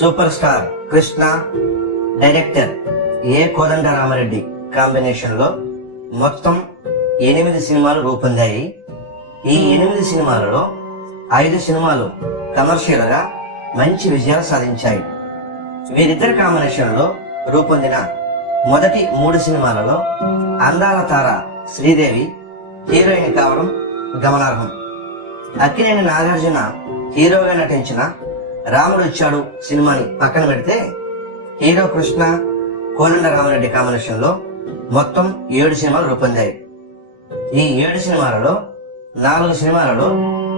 Super star Krishna director A Kodandarami Reddy కాంబినేషన్లో మొత్తం ఎనిమిది సినిమాలు రూపొందాయి. ఈ ఎనిమిది సినిమాలలో ఐదు సినిమాలు కమర్షియల్గా మంచి విజయాలు సాధించాయి. వీరిద్దరి కాంబినేషన్లో రూపొందిన మొదటి మూడు సినిమాలలో అందాల తార శ్రీదేవి హీరోయిన్ కావడం గమనార్హం. అక్కినేని నాగార్జున హీరోగా నటించిన రాముడు వచ్చాడు సినిమాని పక్కన పెడితే హీరో కృష్ణ కోనండ రామరెడ్డి కాంబినేషన్లో మొత్తం ఏడు సినిమాలు రూపొందాయి. ఈ ఏడు సినిమాలలో నాలుగు సినిమాలలో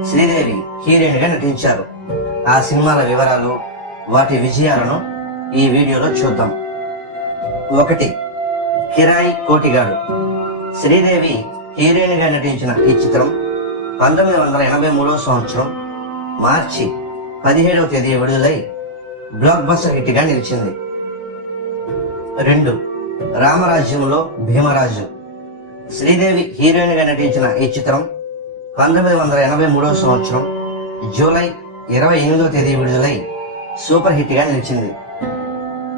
శ్రీదేవి హీరోయిన్గా నటించారు. ఆ సినిమాల వివరాలు వాటి విజయాలను ఈ వీడియోలో చూద్దాం. ఒకటి కిరాయి కోటిగాడు. శ్రీదేవి హీరోయిన్గా నటించిన ఈ చిత్రం పంతొమ్మిది వందల ఎనభై మూడవ సంవత్సరం మార్చి పదిహేడవ తేదీ విడుదలై బ్లాక్ బస్టర్ హిట్గా నిలిచింది. రెండు రామరాజ్యంలో భీమరాజు. శ్రీదేవి హీరోయిన్గా నటించిన ఈ చిత్రం పంతొమ్మిది వందల ఎనభై మూడవ సంవత్సరం జూలై ఇరవై ఎనిమిదవ తేదీ విడుదలై సూపర్ హిట్గా నిలిచింది.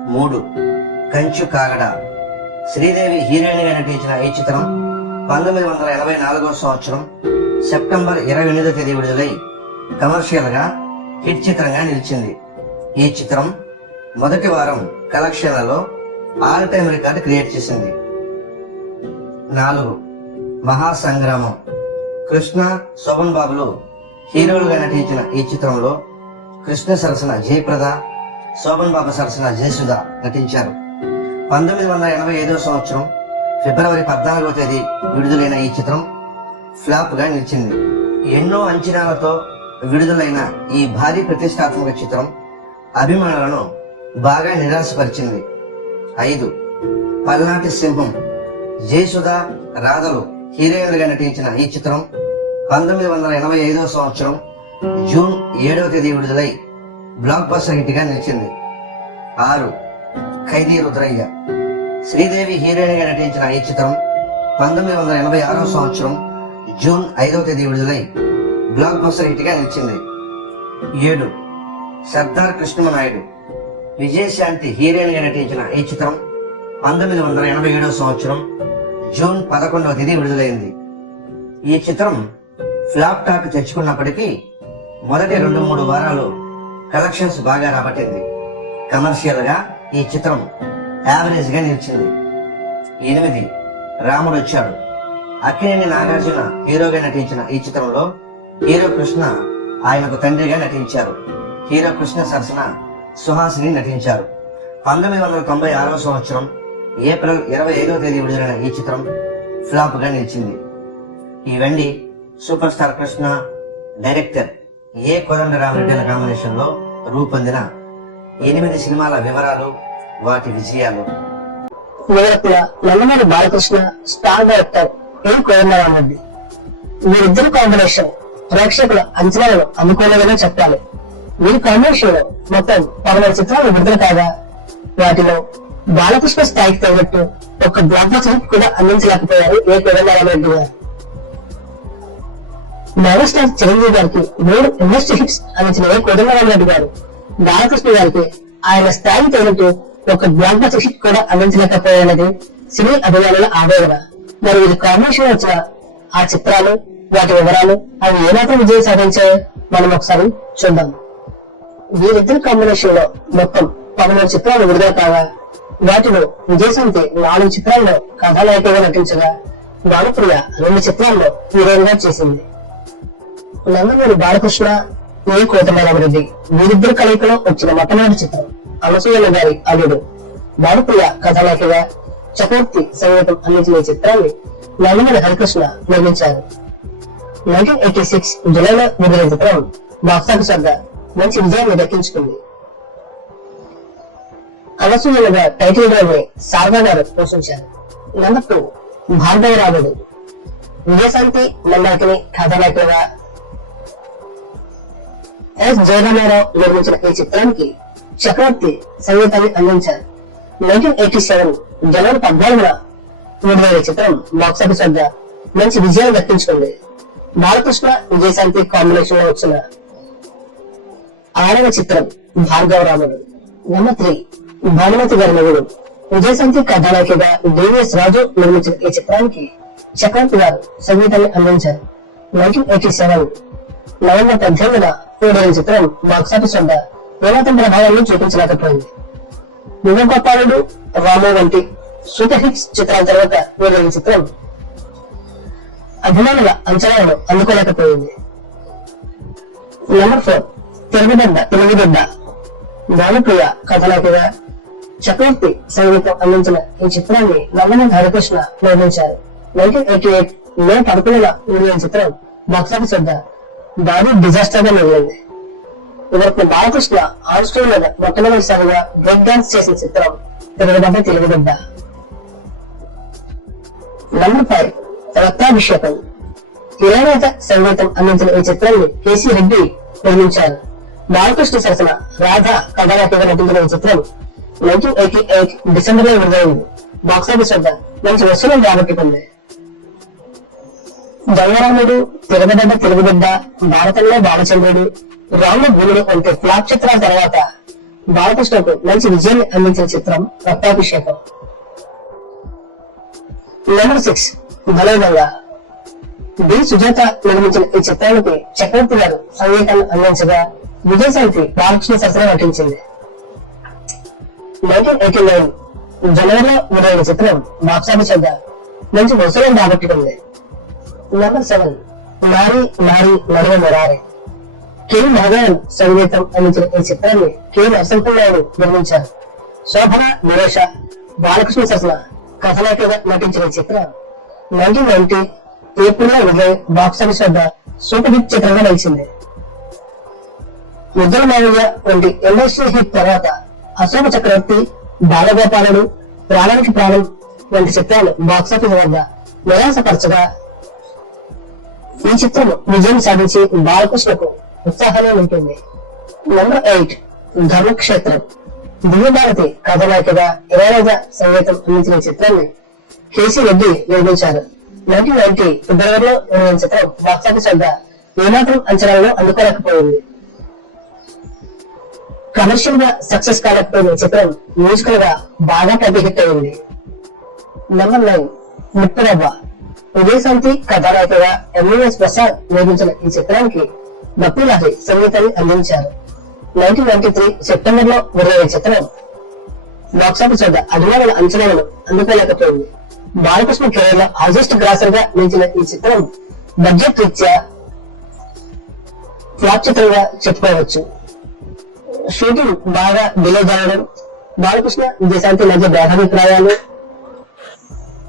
మూడు కంచు కాగడ. శ్రీదేవి హీరోయిన్గా నటించిన ఈ చిత్రం పంతొమ్మిది వందల ఎనభై నాలుగవ సంవత్సరం సెప్టెంబర్ ఇరవై ఎనిమిదో తేదీ విడుదలై కమర్షియల్గా హిట్ చిత్రంగా నిలిచింది. ఈ చిత్రం మొదటి వారం కలెక్షన్లలో ఆల్ టైమ్ రికార్డు క్రియేట్ చేసింది. నాలుగు మహాసంగ్రామం. కృష్ణ శోభన్ బాబులు హీరోలుగా నటించిన ఈ చిత్రంలో కృష్ణ సరసన జయప్రద శోభన్ బాబు సరసన జయసుధ నటించారు. పంతొమ్మిది వందల ఎనభై ఐదవ సంవత్సరం ఫిబ్రవరి పద్నాలుగవ తేదీ విడుదలైన ఈ చిత్రం ఫ్లాప్గా నిలిచింది. ఎన్నో అంచనాలతో విడుదలైన ఈ భారీ ప్రతిష్టాత్మక చిత్రం అభిమానులను బాగా నిరాశపరిచింది. ఐదు. పల్నాటి సింహం జయసుధ రాధలు హీరోయిన్లుగా నటించిన ఈ చిత్రం పంతొమ్మిది వందల ఎనభై ఐదవ సంవత్సరం జూన్ ఏడవ తేదీ విడుదలై బ్లాక్ బస్టర్ హిట్గా నిలిచింది. ఆరు. ఖైదీ రుద్రయ్య శ్రీదేవి హీరోయిన్గా నటించిన ఈ చిత్రం పంతొమ్మిది వందల ఎనభై ఆరవ సంవత్సరం జూన్ ఐదవ తేదీ విడుదలై బ్లాక్ బస్టర్ హిట్గా నిలిచింది ఏడు. సర్దార్ కృష్ణమనాయుడు. విజయశాంతి హీరోయిన్గా నటించిన ఈ చిత్రం పంతొమ్మిది వందల ఎనభై ఏడవ సంవత్సరం జూన్ పదకొండవ తేదీ విడుదలైంది. ఈ చిత్రం ఫ్లాప్ టాక్ తెచ్చుకున్నప్పటికీ మొదటి రెండు మూడు వారాలు కలెక్షన్స్ బాగా రాబట్టింది. కమర్షియల్గా ఈ చిత్రం యావరేజ్గా నిలిచింది. ఎనిమిది. రాముడు వచ్చాడు. అక్కినేని నాగార్జున హీరోగా నటించిన ఈ చిత్రంలో హీరో కృష్ణ ఆయనకు తండ్రిగా నటించారు. హీరో కృష్ణ సరసన సుహాసిని నటించారు. పంతొమ్మిది వందల తొంభై ఆరవ సంవత్సరం ఏప్రిల్ ఇరవై ఐదవ తేదీ విడుదలైన ఈ చిత్రం ఫ్లాప్గా నిలిచింది వెండి super star Krishna director A కోదండరామరెడ్డిల కాంబినేషన్లో రూపొందిన ఎనిమిది సినిమాల వివరాలు వాటి విజయాలు. నిరత్న Nandamuri Balakrishna star director A Kodandarami Reddy వీరిద్దరు కాంబినేషన్ ప్రేక్షకుల అంచనాలను అందుకోలేదనే చెప్పాలి. వీరి కాంబినేషన్ మొత్తం పదమూడు చిత్రాలు విడుదల కాగా వాటిలో బాలకృష్ణ స్థాయికి తగినట్టు ఒక బ్లాక్ బస్టర్ కూడా అందించలేకపోయారు ఏ కోదండరామరెడ్డి గారు. మెగాస్టార్ చిరంజీవి గారికి మూడు ఇండస్ట్రీ హిట్స్ అందించిన ఏ కోదండరామరెడ్డి గారు. బాలకృష్ణ గారికి ఆయన స్థాయికి తగినట్టు ఒక బ్లాక్ బస్టర్ హిట్ కూడా అందించలేకపోయారనేది సినీ అభిమానుల ఆవేదన. మరి వీరి కాంబినేషన్ వచ్చిన ఆ చిత్రాలు వాటి వివరాలు అవి ఏమాత్రం విజయం సాధించాయో మనం ఒకసారి చూద్దాం. వీరిద్దరి కాంబినేషన్లో మొత్తం పదమూడు చిత్రాలు విడుదల కాగా వాటిలో విజయశాంతి నాలుగు చిత్రాల్లో కథానాయికగా నటించగా భానుప్రియ రెండు చిత్రాల్లో హీరోయిన్గా చేసింది. నందమూరి బాలకృష్ణ ఏ కోటమరామరెడ్డి వీరిద్దరు కలయికలో వచ్చిన మొట్టమొదటి చిత్రం అనసూయల గారి అల్లుడు. భానుప్రియ కథానాయికగా చక్రవర్తి సంగీతం అందించిన చిత్రాన్ని నందమూరి హరికృష్ణ నిర్మించారు. నైన్టీన్ ఎయిటీ సిక్స్ జులైలో విడుదల చిత్రం బాక్సాఫీస్ వద్ద మంచి విజయాన్ని దక్కించుకుంది. అనసూయలుగా టైటిల్ రోల్ని శారదా గారు పోషించారు. నందపు భార్గవరాముడు విజయశాంతి మందాకిని కథానాయకులుగా ఎస్ జయరామారావు నిర్మించిన ఈ చిత్రానికి చక్రవర్తి సంగీతాన్ని అందించారు. నైన్టీన్ ఎయిటీ సెవెన్ జనవరి పద్నాలుగున విడుదలైన చిత్రం బాక్సాఫీస్ వద్ద మంచి విజయాన్ని దక్కించుకుంది. బాలకృష్ణ విజయశాంతి కాంబినేషన్లో వచ్చిన ఆరవ చిత్రం భార్గవరాముడు. నెంబర్ త్రీ భానుమతి గారి విజయశాంతి కథానాయకుగా డివిఎస్ రాజు నిర్మించిన ఈ చిత్రానికి చక్రవర్తి గారు సంగీతాన్ని అందించారు. నైన్టీన్ ఎయిటీ సెవెన్ నవంబర్ పద్దెనిమిదిన విడుదలైన చిత్రం బాక్సాఫీస్ వద్ద ఏమాత్రం ప్రభావాన్ని చూపించలేకపోయింది. యువగోపాలుడు రాము వంటి సూపర్ హిట్స్ చిత్రాల తర్వాత విడుదలైన చిత్రం అభిమానుల అంచనాలను అందుకోలేకపోయింది. నెంబర్ ఫోర్ తెలుగుదొడ్డ తెలుగుదొడ్డ భానుప్రియ కథనాయకుగా చక్రవర్తి సంగీతం అందించిన ఈ చిత్రాన్ని నల్లమల్లి హరికృష్ణ నిర్మించారు. నైన్టీన్ ఎయిటీ ఎయిట్ మే పదకొండున విడుదలైన చిత్రం బాక్సాఫీస్ వద్ద భారీ డిజాస్టర్గా మిగిలింది. ఇవరకు బాలకృష్ణ ఆస్ట్రేలియా మొట్టమొదటిసారిగా బ్రేక్ డాన్స్ చేసిన చిత్రం తెలుగుదొడ్డ తెలుగుదొడ్డ నంబర్ ఫైవ్ రక్తాభిషేకం ఇళయరాజ సంగీతం అందించిన ఈ చిత్రాన్ని కేసీ రెడ్డి నిర్మించారు. బాలకృష్ణ సరసన రాధ కథానాయకుగా నటించిన ఈ చిత్రం నైన్టీన్ ఎయిటీ ఎయిట్ డిసెంబర్లో విడుదలైంది. బాక్సాఫీస్ వద్ద మంచి వసూలు రాబట్టుకుంది జయరాముడు తిరగబడ్డ తిరుగుబిడ్డ భారతంలో బాలచంద్రుడు రామ భూముడు వంటి ఫ్లాప్ చిత్రాల తర్వాత బాలకృష్ణకు మంచి విజయాన్ని అందించిన చిత్రం రక్తాభిషేకం నెంబర్ సిక్స్ బలవంగా బి సుజాత నిర్మించిన ఈ చిత్రానికి చక్రవర్తి గారు సంగీతాన్ని అందించగా విజయశాంతి బాలకృష్ణ సరసన నటించింది. నైన్టీన్ ఎయిటీ నైన్ జనవరిలో విడుదలైన చిత్రం బాక్సాఫీస్ వద్ద మంచి వసూలను రాబట్టుకుంది. నెంబర్ సెవెన్ మారి నారి నడువ నరారి కె. నారాయణ్ సంగీతం అందించిన ఈ చిత్రాన్ని కె. నరసింహనాయుడు నిర్మించారు. శోభన నరేష బాలకృష్ణ సరసన కథనాయకుగా నటించిన ఈ చిత్రం నైన్టీన్ నైన్టీ ఏప్రిల్లో విడుదలై బాక్సాఫీస్ వద్ద సూపర్ హిట్ చిత్రంగా నిలిచింది. ముద్ర మావయ్య వంటి ఇండస్ట్రీ హిట్ తర్వాత అశోక చక్రవర్తి బాలగోపాలుడు ప్రాణానికి ప్రాణం వంటి చిత్రాలు బాక్సాఫీస్ వద్ద నిరాశపరచగా ఈ చిత్రం విజయం సాధించి బాలకృష్ణకు ఉత్సాహంగా ఉంటుంది నెంబర్ ఎయిట్ ధర్మక్షేత్రం. దివ్యభారతి కథనాయకుగా ఇళయరాజా సంగీతం అందించిన చిత్రాన్ని కేసీ రెడ్డి నిర్మించారు. నైన్టీన్ నైన్టీ ఫిబ్రవరిలో విడుదలైన చిత్రం బాక్సాఫీస్ వద్ద ఏమాత్రం అంచనాలను అందుకోలేకపోయింది. కమర్షియల్గా సక్సెస్ కాలేకపోయిన చిత్రం మ్యూజికల్గా బాగా పెద్ద హిట్ అయింది. నెంబర్ నైన్ ముప్పరవ్వ విజయశాంతి కథానాయకుగా ఎంఎస్ ప్రసాద్ నిర్మించిన ఈ చిత్రానికి బప్పులాహి సంగీతాన్ని అందించారు. నైన్టీన్ నైన్టీ త్రీ సెప్టెంబర్లో విడుదలైన చిత్రం బాక్సాఫీస్ వద్ద అభిమానుల అంచనాలను అందుకోలేకపోయింది. బాలకృష్ణ కేరళ లో గ్రాసర్గా నిలిచిన ఈ చిత్రం బడ్జెట్ రీత్యా ఫ్లాప్ చిత్రంగా చెప్పుకోవచ్చు. షూటింగ్ బాగా డిలే జరగడం బాలకృష్ణ విజయశాంతి మధ్య భేదాభిప్రాయాలు.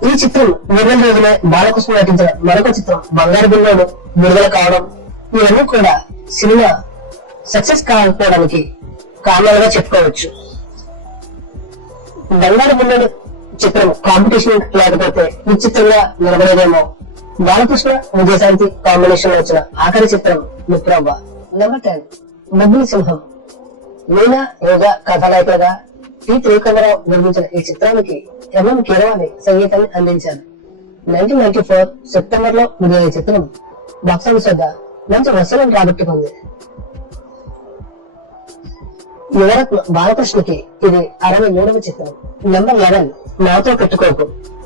ఈ చిత్రం విడుదల రోజునే బాలకృష్ణ నటించిన మరొక చిత్రం బంగారు బిల్లోను విడుదల కావడం ఇవన్నీ కూడా సినిమా సక్సెస్ కాకపోవడానికి కారణాలుగా చెప్పుకోవచ్చు. బంగారు బిల్లోను చిత్రం కాంపిటీషన్ లేకపోతే విచిత్రంగా నిలబడేదేమో. బాలకృష్ణ విజయశాంతి కాంబినేషన్ వచ్చిన ఆఖరి చిత్రం మిత్రవ్వ. నెంబర్ టెన్ మగ్ని సింహం మీనా యోగా కథానాయకులుగా టి త్రివిక్రమరావు నిర్మించిన ఈ చిత్రానికి ఎంఎం కీరవాణి సంగీతాన్ని అందించారు. నైన్టీన్ నైన్టీ ఫోర్ సెప్టెంబర్లో విడుదలైన చిత్రం బాక్సాఫీస్ వద్ద మంచి వసూలను రాబట్టుకుంది. యువరత్న బాలకృష్ణకి ఇది అరవై మూడవ చిత్రం. నెంబర్ లెవెన్ నాతో పెట్టుకోకు.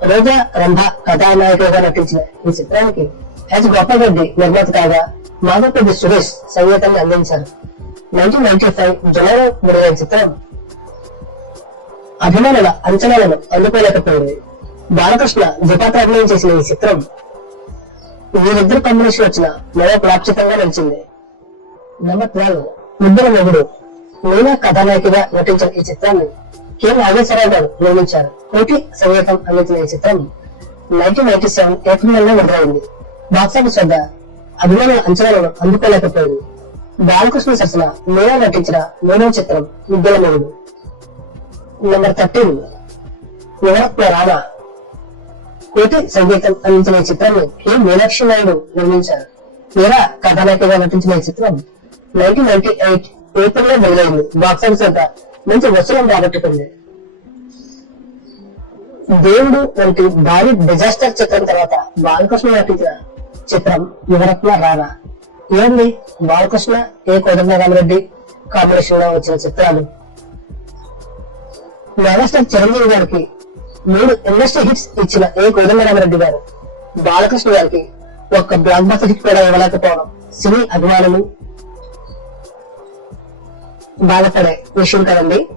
రోజా రంభ కథానాయకుడిగా నటించిన ఈ చిత్రానికి హెచ్ గొప్పరెడ్డి నిర్మాత కాగా మాధవపెద్ది సురేష్ సంగీతాన్ని అందించారు. నైన్టీన్ నైన్టీ ఫైవ్ జులైలో విడుదలైన చిత్రం అభిమానుల అంచనాలను అందుకోలేకపోయింది. బాలకృష్ణ ద్విపాత్ర అభినయం చేసిన ఈ చిత్రం వీరిద్దరు కాంబినేషన్ వచ్చిన మరో ప్రాప్చితంగా నిలిచింది. నెంబర్ ట్వెల్వ్ ముద్దుల మొగుడు మీనా కథానాయకిగా నటించిన ఈ చిత్రాన్ని కె నాగేశ్వరరావు గారు నిర్మించారు. కోటి సంగీతం అందించిన ఈ చిత్రం నైన్టీన్ నైన్టీ సెవెన్ ఏప్రిల్లో విడుదలైంది బాక్సాఫీస్ వద్ద అభిమానుల అంచనాలను అందుకోలేకపోయింది. బాలకృష్ణ సరసన మీనా నటించిన మూడవ చిత్రం ముద్దుల మూడు నెంబర్ థర్టీన్ వివరత్న రామ కోటి సంగీతం అందించిన ఈ చిత్రాన్ని కె. మీనాక్షి నాయుడు నిర్మించారు. మీరా కథానాయకగా నటించిన ఈ చిత్రం నైన్టీన్ నైన్టీ ఎయిట్ ఏప్రిల్లో విడుదలైంది బాక్సాఫీస్ మంచి వసూలం రాబట్టుకుంది. దేవుడు వంటి భారీ డిజాస్టర్ చిత్రం తర్వాత బాలకృష్ణ నటించిన చిత్రం యువరత్న రానా ఏంది బాలకృష్ణ ఏ కోదండరామరెడ్డి కాంబినేషన్లో వచ్చిన చిత్రాలు? మెగాస్టార్ చిరంజీవి గారికి మూడు ఇండస్ట్రీ హిట్స్ ఇచ్చిన ఏ కోదండరామరెడ్డి గారు బాలకృష్ణ గారికి ఒక్క బ్లాక్ బస్టర్ హిట్ కూడా ఇవ్వలేకపోవడం సినీ అభిమానులు బాధపడే విషయం కదండి.